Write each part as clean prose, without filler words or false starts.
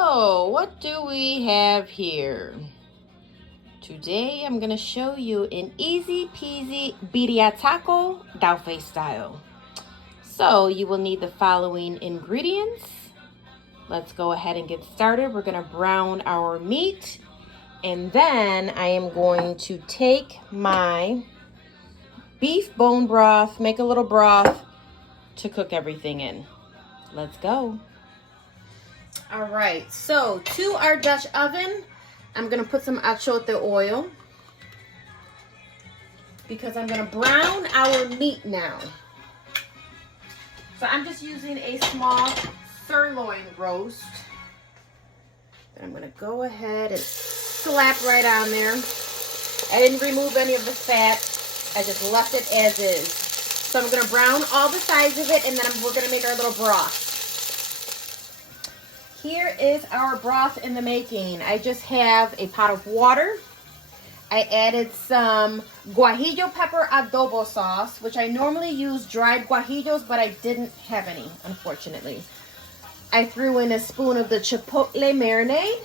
So, what do we have here? Today, I'm going to show you an easy peasy birria taco Daufe style. So, you will need the following ingredients. Let's go ahead and get started. We're going to brown our meat. And then I am going to take my beef bone broth, make a little broth to cook everything in. Let's go. All right, so to our Dutch oven, I'm gonna put some achote oil because I'm gonna brown our meat now. So I'm just using a small sirloin roast. I'm gonna go ahead and slap right on there. I didn't remove any of the fat. I just left it as is. So I'm gonna brown all the sides of it, and then we're gonna make our little broth. Here is our broth in the making. I just have a pot of water. I added some guajillo pepper adobo sauce, which I normally use dried guajillos, but I didn't have any, unfortunately. I threw in a spoon of the chipotle marinade,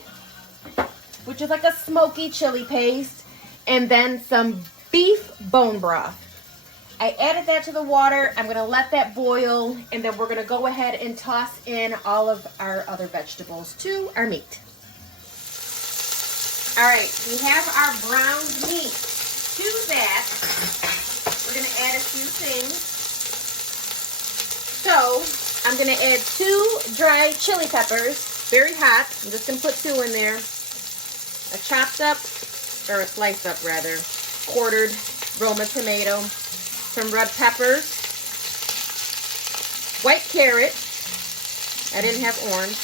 which is like a smoky chili paste, and then some beef bone broth. I added that to the water. I'm going to let that boil, and then we're going to go ahead and toss in all of our other vegetables to our meat. All right, we have our browned meat. To that, we're going to add a few things. So, I'm going to add 2 dry chili peppers, very hot. I'm just going to put 2 in there. A chopped up, or a sliced up rather, quartered Roma tomato. Some red peppers, white carrot, I didn't have orange,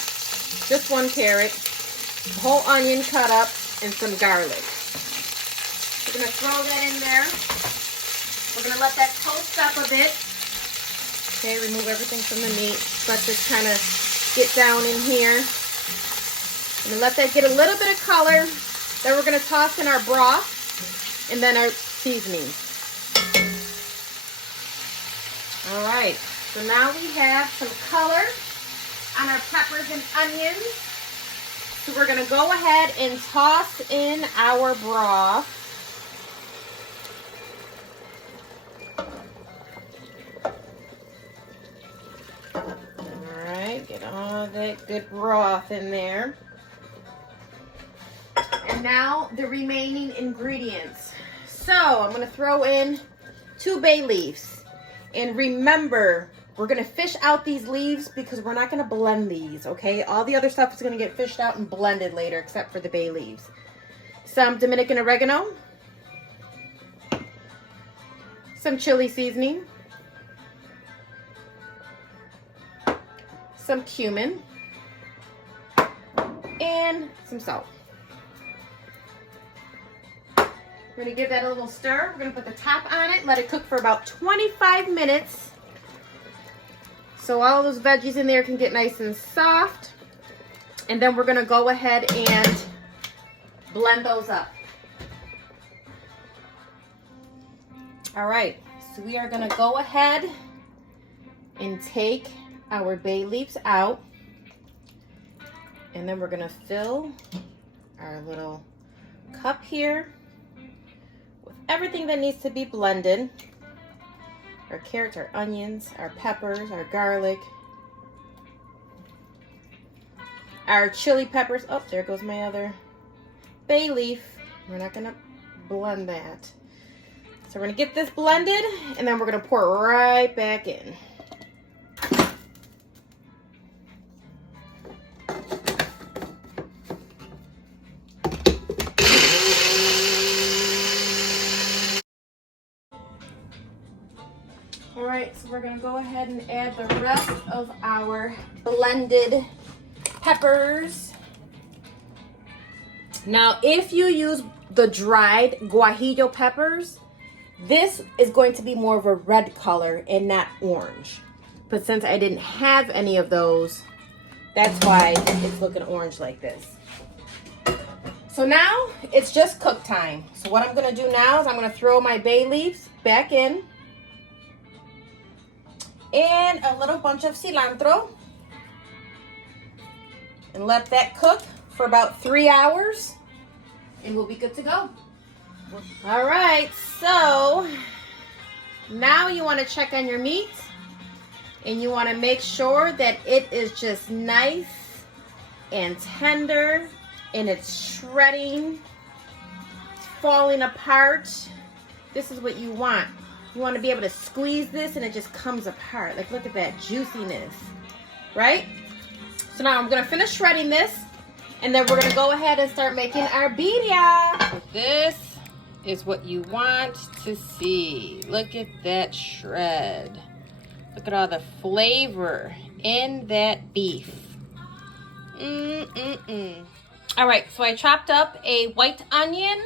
just 1 carrot, a whole onion cut up, and some garlic. We're going to throw that in there. We're going to let that toast up a bit. Okay, remove everything from the meat. Let this kind of get down in here. I'm going to let that get a little bit of color. Then we're going to toss in our broth and then our seasoning. All right, so now we have some color on our peppers and onions. So we're gonna go ahead and toss in our broth. All right, get all that good broth in there. And now the remaining ingredients. So I'm gonna throw in 2 bay leaves. And remember, we're going to fish out these leaves because we're not going to blend these, okay? All the other stuff is going to get fished out and blended later except for the bay leaves. Some Dominican oregano. Some chili seasoning. Some cumin. And some salt. We're going to give that a little stir. We're going to put the top on it, let it cook for about 25 minutes. So all those veggies in there can get nice and soft. And then we're going to go ahead and blend those up. All right, so we are going to go ahead and take our bay leaves out. And then we're going to fill our little cup here. Everything that needs to be blended. Our carrots, our onions, our peppers, our garlic, our chili peppers. Oh, there goes my other bay leaf. We're not gonna blend that. So we're gonna get this blended and then we're gonna pour it right back in. All right, so we're gonna go ahead and add the rest of our blended peppers. Now, if you use the dried guajillo peppers, this is going to be more of a red color and not orange. But since I didn't have any of those, that's why it's looking orange like this. So now it's just cook time. So what I'm gonna do now is I'm gonna throw my bay leaves back in. And a little bunch of cilantro. and let that cook for about 3 hours, and we'll be good to go. All right, so now you want to check on your meat, and you want to make sure that it is just nice and tender, and it's shredding, falling apart. This is what you want. You want to be able to squeeze this and it just comes apart. Like, look at that juiciness, right? So now I'm going to finish shredding this, and then we're going to go ahead and start making our birria. So this is what you want to see. Look at that shred. Look at all the flavor in that beef. All right, so I chopped up a white onion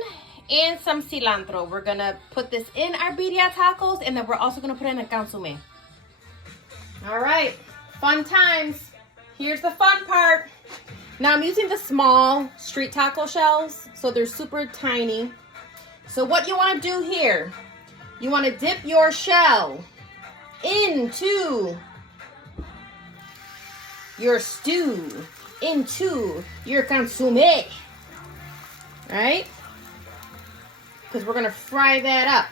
and some cilantro. We're gonna put this in our birria tacos, and then we're also gonna put it in a consomme. All right, fun times. Here's the fun part. Now I'm using the small street taco shells, so they're super tiny. So what you wanna do here, you wanna dip your shell into your stew, into your consomme, right? Because we're gonna fry that up.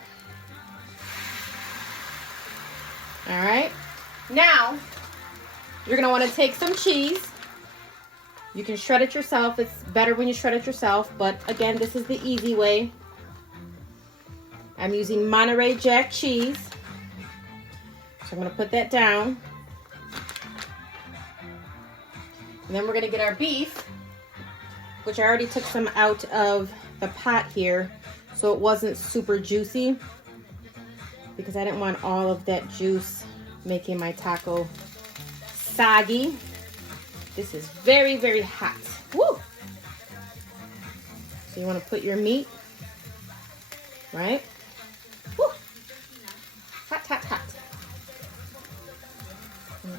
All right, now you're gonna want to take some cheese. You can shred it yourself. It's better when you shred it yourself, but again, this is the easy way. I'm using Monterey Jack cheese, so I'm gonna put that down. And then we're gonna get our beef, which I already took some out of the pot here, so it wasn't super juicy, because I didn't want all of that juice making my taco soggy. This is very, very hot. Woo! So you want to put your meat, right? Woo! Hot, hot, hot.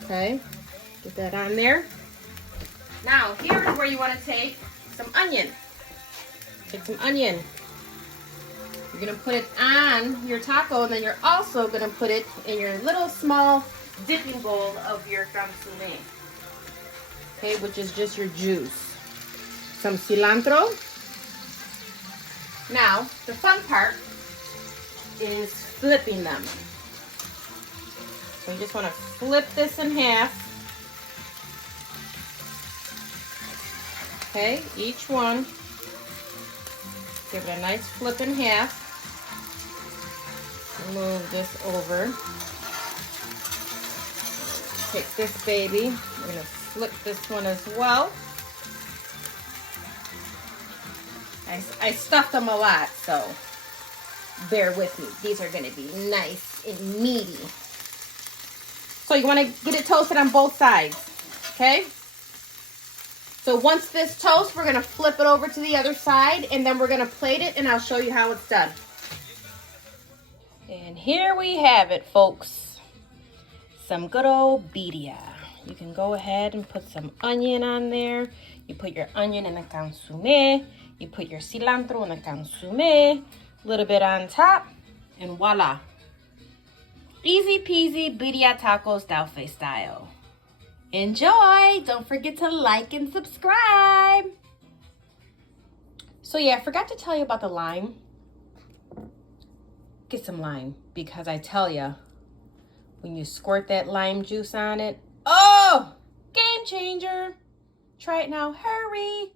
Okay, get that on there. Now, here's where you want to take some onion. Take some onion. You're going to put it on your taco, and then you're also going to put it in your little small dipping bowl of your consomme. Okay, which is just your juice. Some cilantro. Now, the fun part is flipping them. So you just want to flip this in half. Okay, each one. Give it a nice flip in half. Move this over. Take this baby. We're going to flip this one as well. I stuffed them a lot, so bear with me. These are going to be nice and meaty. So you want to get it toasted on both sides, okay? So once this toasts, we're going to flip it over to the other side, and then we're going to plate it, and I'll show you how it's done. And here we have it, folks. Some good old birria. You can go ahead and put some onion on there. You put your onion in the consomme. You put your cilantro in the consomme. A little bit on top, and voila. Easy peasy birria tacos Daufe style. Enjoy! Don't forget to like and subscribe. So yeah, I forgot to tell you about the lime. Get some lime, because I tell you, when you squirt that lime juice on it, oh, game changer. Try it now, hurry.